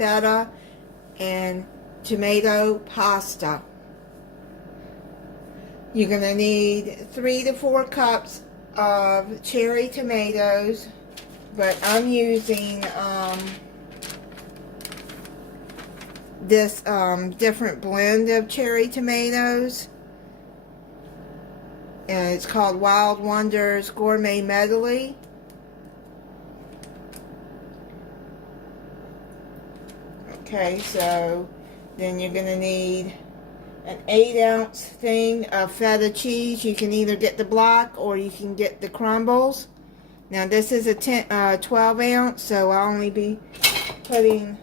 feta and tomato pasta. You're going to need 3 to 4 cups of cherry tomatoes, but I'm using this different blend of cherry tomatoes, and it's called Wild Wonders Gourmet Medley. Okay, so then you're going to need an 8-ounce thing of feta cheese. You can either get the block or you can get the crumbles. Now this is a 12 ounce, so I'll only be putting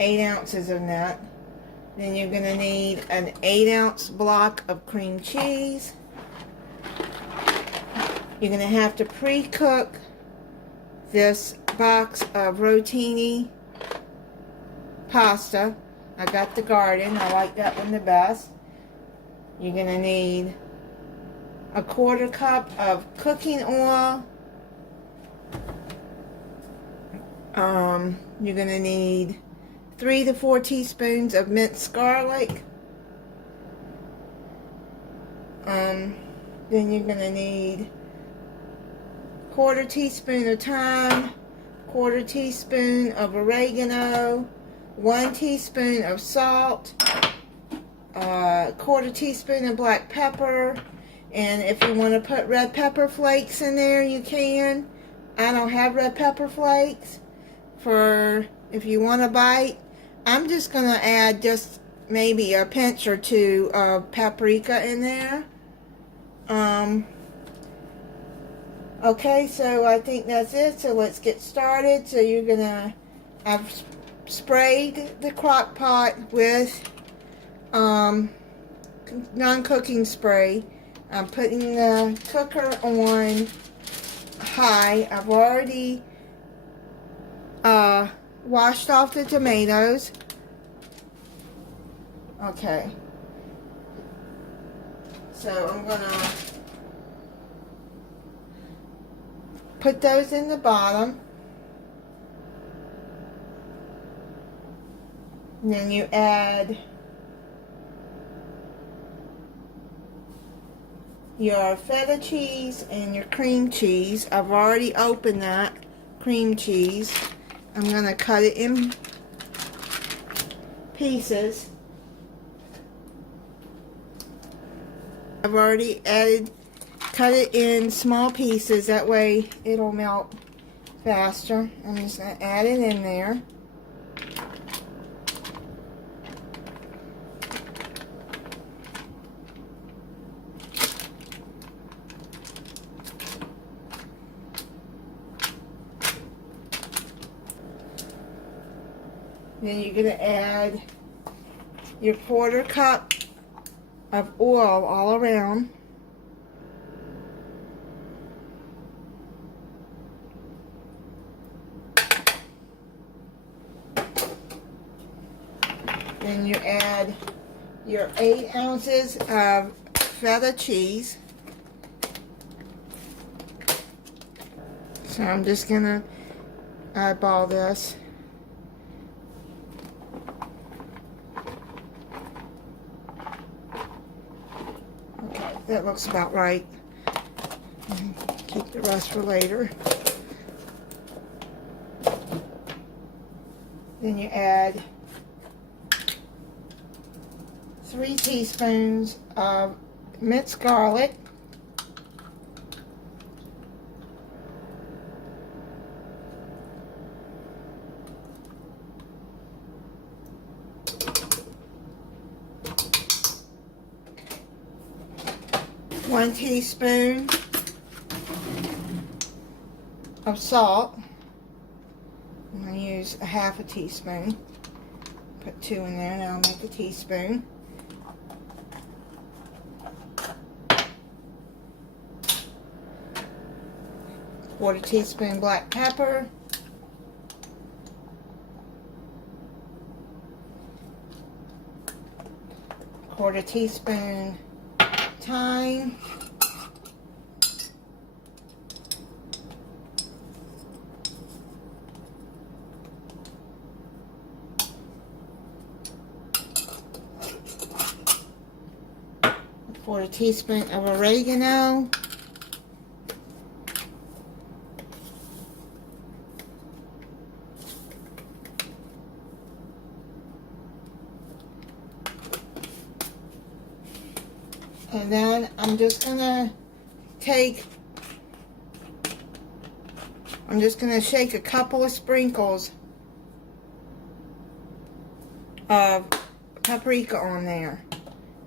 8 ounces of that. Then you're going to need an 8-ounce block of cream cheese. You're going to have to pre-cook this box of rotini pasta. I got the garden. I like that one the best. You're going to need a 1/4 cup of cooking oil. You're going to need 3 to 4 teaspoons of minced garlic. Then you're going to need 1/4 teaspoon of thyme, 1/4 teaspoon of oregano, 1 teaspoon of salt, 1/4 teaspoon of black pepper, and if you want to put red pepper flakes in there, you can. I don't have red pepper flakes. For if you want to bite, I'm just going to add just maybe a pinch or 2 of paprika in there. Okay, so I think that's it. So let's get started. So you're going to, I've sprayed the crock pot with non-cooking spray. I'm putting the cooker on high. I've already washed off the tomatoes. Okay. So I'm gonna put those in the bottom. And then you add your feta cheese and your cream cheese. I've already opened that cream cheese. I'm going to cut it in pieces. I've already cut it in small pieces. That way it'll melt faster. I'm just going to add it in there. Then you're going to add your 1/4 cup of oil all around. Then you add your 8 ounces of feta cheese. So I'm just going to eyeball this. That looks about right. Keep the rest for later. Then you add 3 teaspoons of minced garlic. One teaspoon of salt. I'm going to use a 1/2 teaspoon. Put 2 in there, now I'll make a teaspoon. Quarter teaspoon black pepper. Quarter teaspoon thyme. 1/4 teaspoon of oregano. And then I'm just gonna shake a couple of sprinkles of paprika on there.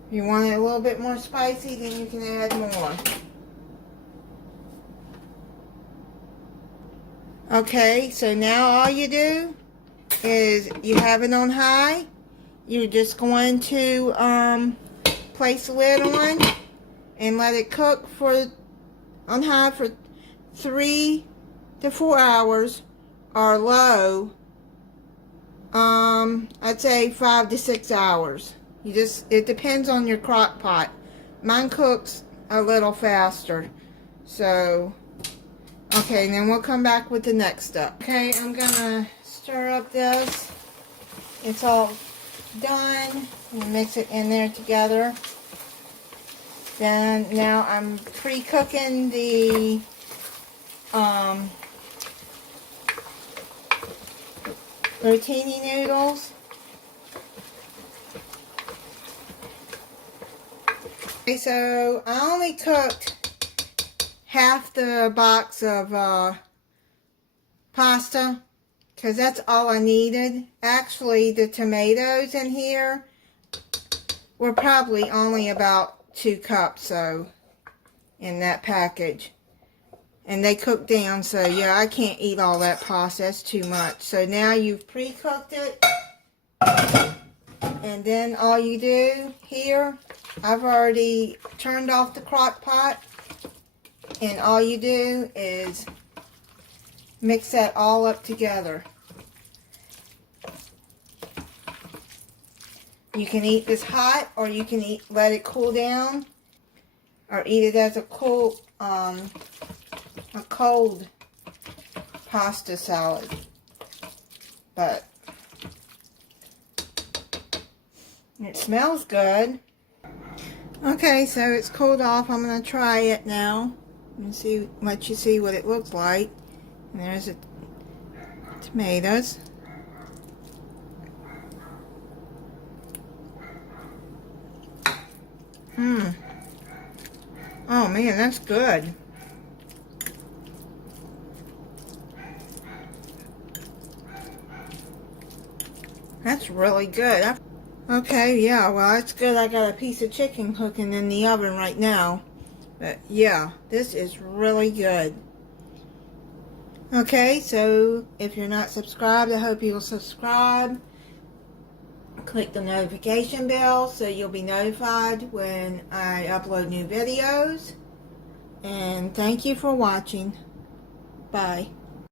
If you want it a little bit more spicy, then you can add more. Okay, so now all you do is you have it on high. You're just going to place the lid on and let it cook on high for 3 to 4 hours, or low, I'd say 5 to 6 hours. It depends on your crock pot. Mine cooks a little faster. So, okay, then we'll come back with the next step. Okay, I'm gonna stir up this. It's all done. And mix it in there together. Then now I'm pre-cooking the rotini noodles. Okay, so I only cooked half the box of pasta because that's all I needed. Actually, the tomatoes in here were probably only about 2 cups, so in that package. And they cook down, so yeah, I can't eat all that pasta. That's too much. So now you've pre-cooked it. And then all you do here, I've already turned off the crock pot. And all you do is mix that all up together. You can eat this hot, or you can let it cool down, or eat it as a cold pasta salad. But it smells good. Okay, so it's cooled off. I'm gonna try it now and let you see what it looks like. And there's the tomatoes. Oh man, that's good. That's really good. Okay, yeah, well, it's good. I got a piece of chicken cooking in the oven right now. But yeah, this is really good. Okay, so if you're not subscribed, I hope you'll subscribe. Click the notification bell so you'll be notified when I upload new videos. And thank you for watching. Bye.